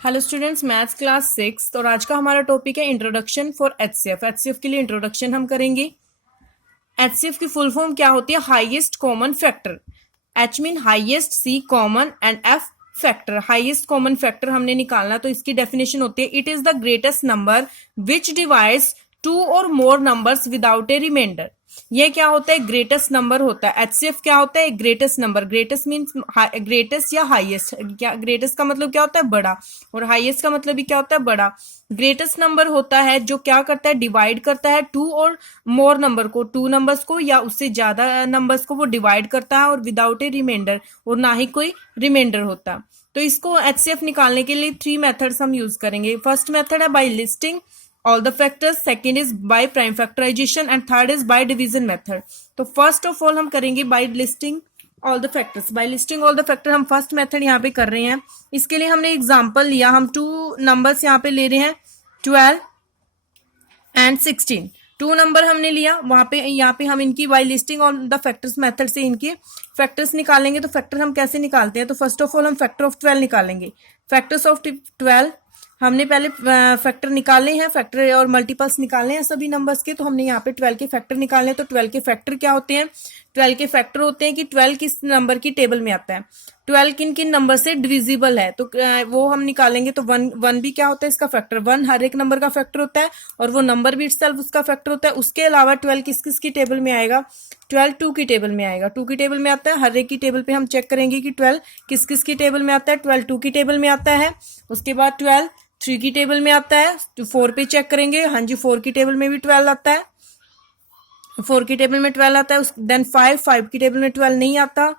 Hello students, maths class 6 और आज का हमारा टॉपिक है इंट्रोडक्शन फॉर एचसीएफ। एचसीएफ के लिए इंट्रोडक्शन हम करेंगे। एचसीएफ की फुल फॉर्म क्या होती है? Highest common factor. H mean highest, C common and F factor. Highest common factor हमने निकालना, तो इसकी डेफिनेशन होती है it is the greatest number which divides two और more numbers without a remainder. ये क्या होता है? ग्रेटेस्ट नंबर होता है। एचसीएफ क्या होता है? Greatest number. Greatest means greatest या हाईएस्ट। क्या ग्रेटेस्ट का मतलब क्या होता है? बड़ा। और हाईएस्ट का मतलब भी क्या होता है? बड़ा। ग्रेटेस्ट नंबर होता है जो क्या करता है? डिवाइड करता है टू और मोर नंबर को, टू नंबर्स को या उससे ज्यादा नंबर्स को वो डिवाइड करता है और विदाउट ए रिमाइंडर, और ना ही कोई रिमाइंडर होता। तो इसको एचसीएफ निकालने के लिए 3 मेथड्स हम यूज करेंगे। फर्स्ट मेथड है by listing all the factors, second is by prime factorization and third is by division method। तो first of all हम करेंगे by listing all the factors। by listing all the factor हम first method यहाँ पे कर रहे हैं। इसके लिए हमने एग्जांपल लिया, हम 2 नंबर्स यहाँ पे ले रहे हैं 12 एंड 16। 2 नंबर हमने लिया, वहां पे यहाँ पे हम इनकी by listing on the factors method से इनके फैक्टर्स निकालेंगे। तो फैक्टर हम कैसे निकालते हैं? तो फर्स्ट ऑफ ऑल हम फैक्टर ऑफ 12 निकालेंगे। फैक्टर्स ऑफ 12 हमने पहले फैक्टर निकाले हैं, फैक्टर और मल्टीपल्स निकालने हैं सभी नंबर्स के। तो हमने यहाँ पे 12 के फैक्टर निकाले हैं। तो 12 के फैक्टर क्या होते हैं? 12 के फैक्टर होते हैं कि 12 किस नंबर की टेबल में आता है, 12 किन किन नंबर से डिविजिबल है, तो वो हम निकालेंगे। तो वन भी क्या होता है? इसका फैक्टर। 1 हर एक नंबर का फैक्टर होता है और वो नंबर भी इटसेल्फ उसका फैक्टर होता है। उसके अलावा 12 किस किस की टेबल में आएगा? 12 2 की टेबल में आएगा। 2 की टेबल में आता है। हर एक की टेबल पे हम चेक करेंगे कि 12 किस किस की टेबल में आता है। 12 2 की टेबल में आता है। उसके बाद 12 3 की टेबल में आता है। तो 4 पे चेक करेंगे, हाँ जी 4 की टेबल में भी 12 आता है। 4 की टेबल में 12 आता है। देन 5 की टेबल में 12 नहीं आता।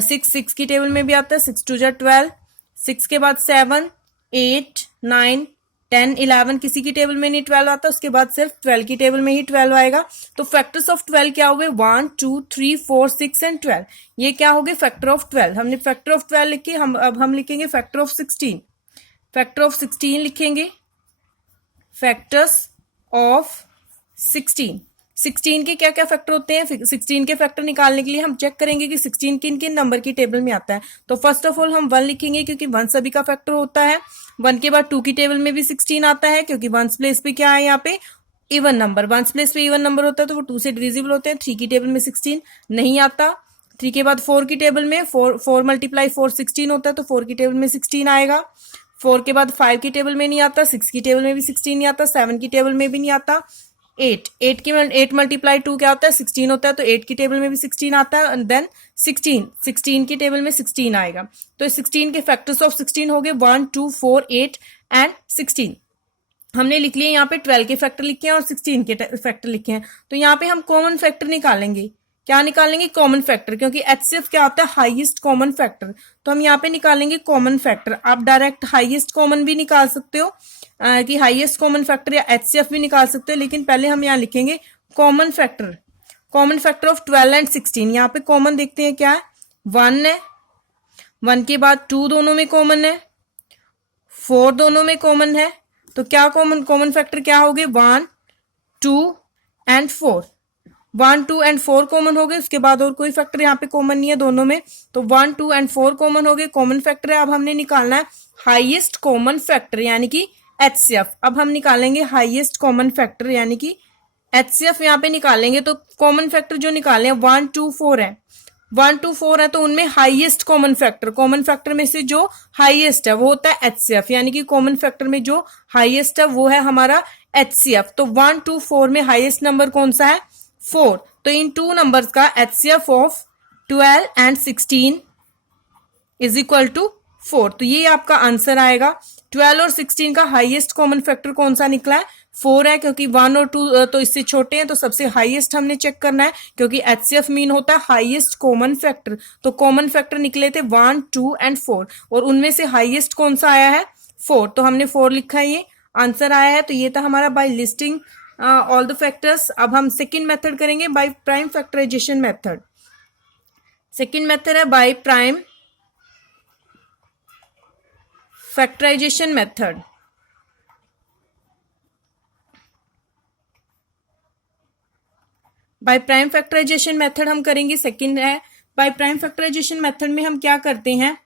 6 की टेबल में भी आता है। 6 2 जा 12। 6 के बाद 7 8 9 10 11 किसी की टेबल में नहीं 12 आता। उसके बाद सिर्फ 12 की टेबल में ही 12 आएगा। तो फैक्टर्स ऑफ 12 क्या हो गए? 1 2 3 4 6 एंड 12। ये क्या हो गए? Factor of 12। हमने फैक्टर ऑफ 12 लिखी। अब हम लिखेंगे फैक्टर ऑफ 16। फैक्टर ऑफ 16 लिखेंगे। Factors of 16। 16 के क्या क्या फैक्टर होते हैं? 16 के फैक्टर निकालने के लिए हम चेक करेंगे कि 16 किन किन नंबर की टेबल में आता है। तो फर्स्ट ऑफ ऑल हम 1 लिखेंगे क्योंकि 1 सभी का फैक्टर होता है। 1 के बाद 2 की टेबल में भी 16 आता है क्योंकि 1 प्लेस पे क्या है? यहाँ पे इवन नंबर। 1 प्लेस पे इवन नंबर होता है तो वो 2 से डिविजिबल होते हैं। 3 की टेबल में 16 नहीं आता। 3 के बाद 4 की टेबल में 4 मल्टीप्लाई 4 16 होता है तो 4 की टेबल में 16 आएगा। 4 के बाद 5 की टेबल में नहीं आता। 6 की टेबल में भी 16 नहीं आता। 7 की टेबल में भी नहीं आता। 8 मल्टीप्लाई 2 क्या होता है? 16 होता है तो 8 की टेबल में भी 16 आता है। देन 16 की टेबल में 16 आएगा। तो 16 के फैक्टर्स ऑफ 16 हो गए 1 2 4 8 एंड 16। हमने लिख लिए यहाँ पे 12 के फैक्टर लिखे हैं और 16 के फैक्टर लिखे हैं। तो यहाँ पे हम कॉमन फैक्टर निकालेंगे। क्या निकालेंगे? कॉमन फैक्टर, क्योंकि एचसीएफ क्या होता है? Highest common factor. तो हम यहाँ पे निकालेंगे कॉमन फैक्टर। आप डायरेक्ट हाईएस्ट कॉमन भी निकाल सकते हो कि हाईएस्ट कॉमन फैक्टर या एचसीएफ भी निकाल सकते हो, लेकिन पहले हम यहाँ लिखेंगे common factor. Common factor of 12 and 16। यहाँ पे कॉमन देखते हैं क्या है? 1 है। 1 के बाद 2 दोनों में कॉमन है। 4 दोनों में कॉमन है। तो क्या कॉमन फैक्टर क्या हो गए? 1 2 एंड 4। 1 2 एंड 4 कॉमन हो गए। उसके बाद और कोई फैक्टर यहाँ पे कॉमन नहीं है दोनों में। तो 1 2 एंड 4 कॉमन हो गए, कॉमन फैक्टर है। अब हमने निकालना है हाईएस्ट कॉमन फैक्टर यानी कि एचसीएफ। अब हम निकालेंगे हाईएस्ट कॉमन फैक्टर यानी कि एचसीएफ यहाँ पे निकालेंगे। तो कॉमन फैक्टर जो निकाले 1 2 4 है, 1 2 4 है तो उनमें हाईएस्ट कॉमन फैक्टर में से जो हाईएस्ट है वो होता है एचसीएफ, यानी कि कॉमन फैक्टर में जो हाईएस्ट है वो है हमारा एचसीएफ। तो 1 2 4 में हाईएस्ट नंबर कौन सा है? 4। तो इन 2 नंबर्स का HCF of 12 and 16 is equal to 4। तो ये आपका आंसर आएगा। 12 और 16 का हाईएस्ट कॉमन फैक्टर कौन सा निकला है? 4 है, क्योंकि 1 और 2 तो इससे छोटे हैं तो सबसे हाईएस्ट हमने चेक करना है, क्योंकि एचसीएफ मीन होता है हाईएस्ट कॉमन फैक्टर। तो कॉमन फैक्टर निकले थे 1 2 एंड 4 और उनमें से हाईएस्ट कौन सा आया है? 4। तो हमने 4 लिखा है, ये आंसर आया है। तो ये था हमारा by listing all the factors. अब हम सेकेंड मेथड करेंगे by prime factorization method. Second method है by prime factorization method. By prime factorization method हम करेंगे। सेकंड है बाय प्राइम फैक्टराइजेशन मेथड में हम क्या करते हैं?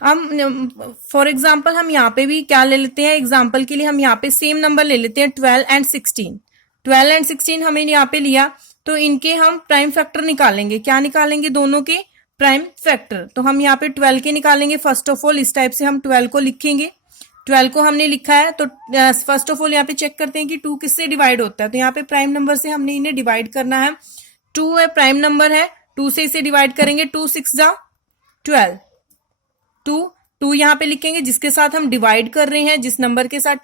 हम फॉर एग्जाम्पल हम यहाँ पे भी क्या ले लेते हैं, एग्जाम्पल के लिए हम यहाँ पे सेम नंबर ले लेते हैं 12 एंड 16। 12 एंड 16 हमने यहाँ पे लिया, तो इनके हम प्राइम फैक्टर निकालेंगे। क्या निकालेंगे? दोनों के प्राइम फैक्टर। तो हम यहाँ पे 12 के निकालेंगे। फर्स्ट ऑफ ऑल इस टाइप से हम 12 को लिखेंगे। 12 को हमने लिखा है, तो फर्स्ट ऑफ ऑल यहाँ पे चेक करते हैं कि 2 किससे डिवाइड होता है। तो यहाँ पे प्राइम नंबर से हमने इन्हें डिवाइड करना है। 2 है प्राइम नंबर है, 2 से इसे डिवाइड करेंगे। 2 6 जा 12। 2 यहाँ पे लिखेंगे जिसके साथ हम डिवाइड कर रहे हैं, जिस नंबर के साथ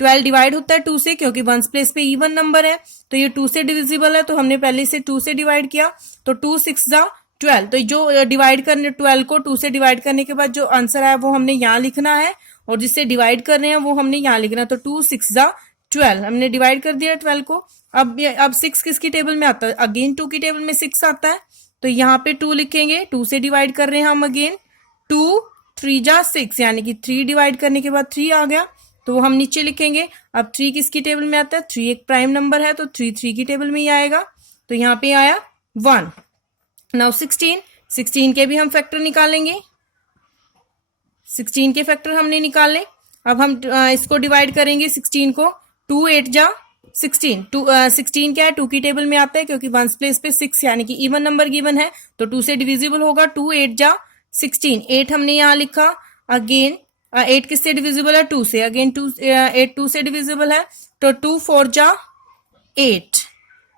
12 डिवाइड होता है 2 से, क्योंकि वंस प्लेस पे इवन नंबर है तो ये 2 से डिविजिबल है, तो हमने पहले इसे 2 से डिवाइड किया। तो 2 6 जा 12। तो जो डिवाइड करने 12 को 2 से डिवाइड करने के बाद जो आंसर आया वो हमने यहाँ लिखना है, और जिससे डिवाइड कर रहे हैं वो हमने यहाँ लिखना है। तो 2 6 जा 12 हमने डिवाइड कर दिया 12 को। अब 6 किसकी टेबल में आता है? अगेन 2 की टेबल में 6 आता है, तो यहाँ पे 2 लिखेंगे। 2 से डिवाइड कर रहे हैं हम अगेन। 2 3 जा 6, यानी कि 3 डिवाइड करने के बाद 3 आ गया, तो वो हम नीचे लिखेंगे। अब 3 किसकी टेबल में आता है? 3 एक प्राइम नंबर है, तो 3 की टेबल में ही आएगा, तो यहाँ पे आया 1। नाउ 16 के भी हम फैक्टर निकालेंगे। 16 के फैक्टर हमने निकाले। अब हम इसको डिवाइड करेंगे 16 को। 2 8 जा 16। 16 क्या है? 2 की टेबल में आता है, क्योंकि वंस प्लेस पे 6 यानी कि इवन नंबर गिवन है, तो 2 से डिविजिबल होगा। 2 8 जा 16। 8 हमने यहाँ लिखा। अगेन 8 किससे डिविजिबल है? 2 से। अगेन 8 2 से डिविजिबल है, तो 2 4 जा 8।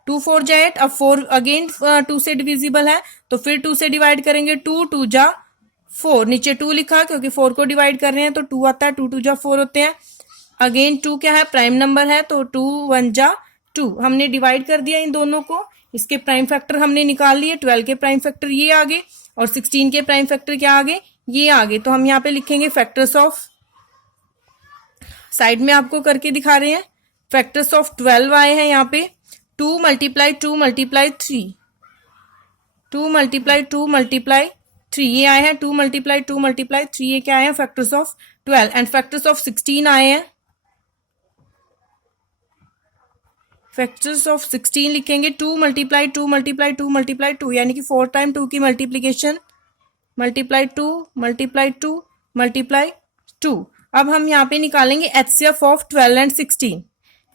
2 4 जा 8। अब 4 अगेन 2 से डिविजिबल है, तो फिर 2 से डिवाइड करेंगे। 2 2 जा 4। नीचे 2 लिखा, क्योंकि 4 को डिवाइड कर रहे हैं तो 2 आता है। 2 2 जा 4 होते हैं। अगेन 2 क्या है? प्राइम नंबर है, तो 2 1 जा 2। हमने डिवाइड कर दिया इन दोनों को। इसके प्राइम फैक्टर हमने निकाल लिए। 12 के प्राइम फैक्टर ये आगे, और 16 के प्राइम फैक्टर क्या आगे? ये आगे। तो हम यहाँ पे लिखेंगे फैक्टर्स ऑफ, साइड में आपको करके दिखा रहे हैं, फैक्टर्स ऑफ 12 आए हैं यहाँ पे। 2 मल्टीप्लाई 2 मल्टीप्लाई 3, 2 मल्टीप्लाई 2 मल्टीप्लाई 3 ये आए हैं। 2 मल्टीप्लाई 2 मल्टीप्लाई 3 ये क्या आए हैं? Factors of 12। And factors of 16 आए हैं। फैक्टर्स ऑफ 16 लिखेंगे 2 मल्टीप्लाई 2 मल्टीप्लाई 2 मल्टीप्लाई 2, यानी कि 4 टाइम 2 की मल्टीप्लीकेशन, मल्टीप्लाई 2 मल्टीप्लाई 2 मल्टीप्लाई 2। अब हम यहाँ पे निकालेंगे एचसीएफ ऑफ 12 एंड 16।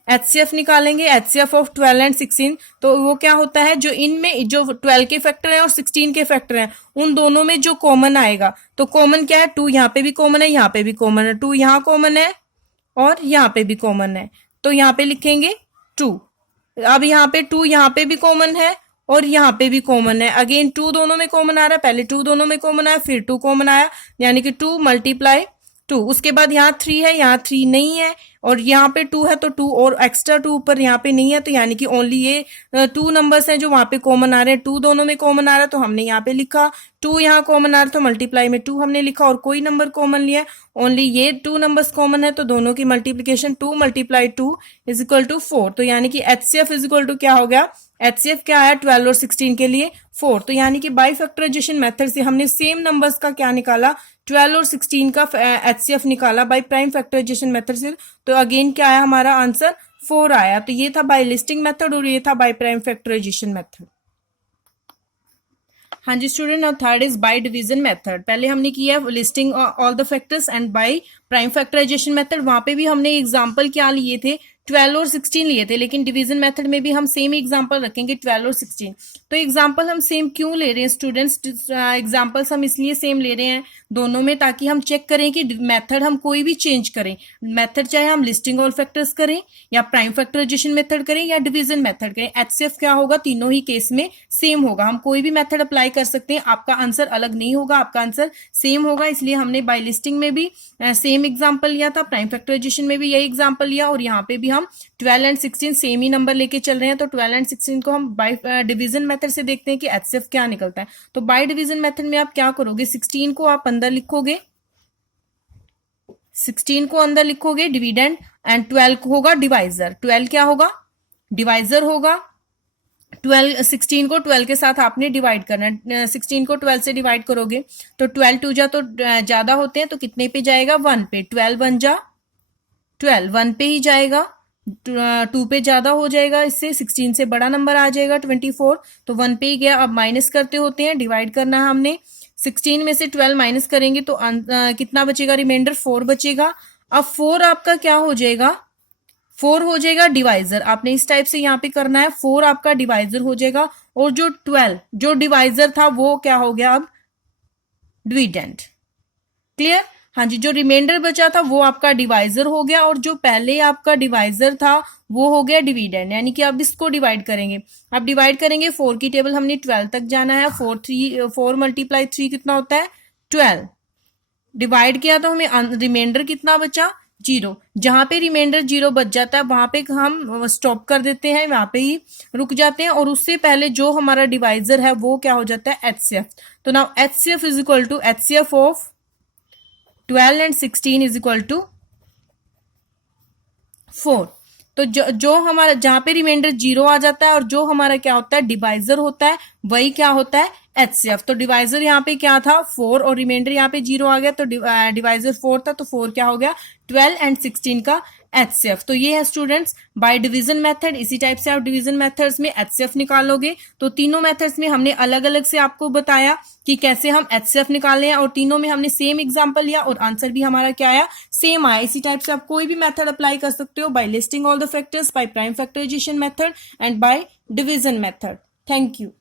एचसीएफ निकालेंगे, एचसीएफ ऑफ 12 एंड 16। तो वो क्या होता है? जो इनमें जो 12 के फैक्टर हैं और 16 के फैक्टर हैं, उन दोनों में जो कॉमन आएगा, तो कॉमन क्या है? 2 यहाँ पे भी कॉमन है, यहाँ पे भी कॉमन है। 2 यहाँ कॉमन है और यहाँ पे भी कॉमन है, तो यहाँ पे लिखेंगे 2। अब यहाँ पे 2 यहाँ पे भी कॉमन है और यहाँ पे भी कॉमन है। अगेन 2 दोनों में कॉमन आ रहा है, पहले 2 दोनों में कॉमन आया, फिर 2 कॉमन आया, यानी कि 2 मल्टीप्लाई 2। उसके बाद यहाँ 3 है, यहाँ 3 नहीं है, और यहाँ पे 2 है, तो 2 और एक्स्ट्रा 2 ऊपर यहाँ पे नहीं है, तो यानी कि ओनली ये 2 नंबर्स हैं जो वहां पे कॉमन आ रहे हैं। 2 दोनों में कॉमन आ रहा है, तो हमने यहाँ पे लिखा। 2 यहाँ कॉमन आ रहा है, तो मल्टीप्लाई में 2 हमने लिखा, और कोई नंबर कॉमन लिया, ओनली ये 2 नंबर्स कॉमन है, तो दोनों की multiplication 2 multiply 2 is equal to 4। तो यानी कि एचसीएफ इज इक्वल टू क्या हो गया? एचसीएफ क्या आया 12 और 16 के लिए? 4। तो यानी कि बाई फैक्टराइजेशन मेथड से हमने सेम नंबर्स का क्या निकाला? 12 और 16 का एचसीएफ निकाला बाई प्राइम फैक्टराइजेशन मेथड से। तो अगेन क्या आया? हमारा आंसर 4 आया। तो ये था बाई लिस्टिंग मेथड और ये था बाई प्राइम फैक्टराइजेशन मेथड। हाँ जी student, now third is by division method. पहले हमने किया listing all the factors and by prime factorization method. वहां पे भी हमने एग्जांपल क्या लिए थे? 12 और 16 लिए थे, लेकिन डिवीजन मेथड में भी हम सेम एग्जांपल रखेंगे 12 और 16। तो एग्जांपल हम सेम क्यों ले रहे हैं स्टूडेंट्स? एग्जांपल्स हम इसलिए सेम ले रहे हैं दोनों में, ताकि हम चेक करें कि मेथड हम कोई भी चेंज करें, मेथड चाहे हम लिस्टिंग ऑल फैक्टर्स करें या प्राइम फैक्टराइजेशन मेथड करें या डिवीजन मेथड करें, एचसीएफ क्या होगा? तीनों ही केस में सेम होगा। हम कोई भी मेथड अप्लाई कर सकते हैं, आपका आंसर अलग नहीं होगा, आपका आंसर सेम होगा। इसलिए हमने बाय लिस्टिंग में भी सेम एग्जांपल लिया था, प्राइम फैक्टराइजेशन में भी यही एग्जांपल लिया, और यहाँ पे भी हम 12 एंड 16 सेम ही नंबर लेके चल रहे हैं। तो 12 एंड 16 को हम बाय डिवीजन मेथड से देखते हैं कि एचसीएफ क्या निकलता है। तो बाय डिवीजन मेथड में आप क्या करोगे? 16 को आप अंदर लिखोगे, 16 को अंदर लिखोगे डिविडेंड, एंड 12 को होगा डिवाइजर। 12 क्या होगा? डिवाइजर होगा। 16 को 12 के साथ आपने डिवाइड करना है। 16 को 12 से डिवाइड करोगे तो 12 2 जा तो ज्यादा होते हैं, तो कितने पे जाएगा? 1 पे। 12 1 जा 12, 1 पे ही जाएगा। 2 पे ज्यादा हो जाएगा, इससे 16 से बड़ा नंबर आ जाएगा 24, तो 1 पे ही गया। अब माइनस करते होते हैं, डिवाइड करना है हमने। 16 में से 12 माइनस करेंगे तो कितना बचेगा, रिमाइंडर 4 बचेगा। अब 4 आपका क्या हो जाएगा, 4 हो जाएगा डिवाइजर। आपने इस टाइप से यहाँ पे करना है, 4 आपका डिवाइजर हो जाएगा और जो 12 जो डिवाइजर था वो क्या हो गया अब डिविडेंड। क्लियर? हाँ जी, जो रिमाइंडर बचा था वो आपका डिवाइजर हो गया और जो पहले आपका डिवाइजर था वो हो गया डिविडेंड। यानी कि अब इसको डिवाइड करेंगे। अब डिवाइड करेंगे, 4 की टेबल हमने 12 तक जाना है। 4 मल्टीप्लाई 3 कितना होता है 12। डिवाइड किया तो हमें रिमाइंडर कितना बचा 0। जहां पे रिमाइंडर 0 बच जाता है वहां पे हम स्टॉप कर देते हैं, वहां पे ही रुक जाते हैं और उससे पहले जो हमारा डिवाइजर है वो क्या हो जाता है एचसीएफ। तो now HCF is equal to HCF of 12 and 16 is equal to 4। तो जो हमारा जहां पे रिमाइंडर 0 आ जाता है और जो हमारा क्या होता है डिवाइजर होता है वही क्या होता है एचसीएफ। तो डिवाइजर यहाँ पे क्या था 4 और रिमाइंडर यहाँ पे 0 आ गया तो डिवाइजर 4 था तो 4 क्या हो गया 12 एंड 16 का एचसीएफ। तो ये है स्टूडेंट्स बाय डिवीजन मेथड। इसी टाइप से आप डिवीजन मेथड्स में एचसीएफ निकालोगे। तो तीनों मेथड्स में हमने अलग अलग से आपको बताया कि कैसे हम एचसीएफ निकाले हैं और तीनों में हमने सेम एग्जांपल लिया और आंसर भी हमारा क्या आया सेम आया। इसी टाइप से आप कोई भी मेथड अप्लाई कर सकते हो by listing all the factors, by prime factorization method and by division method. Thank you.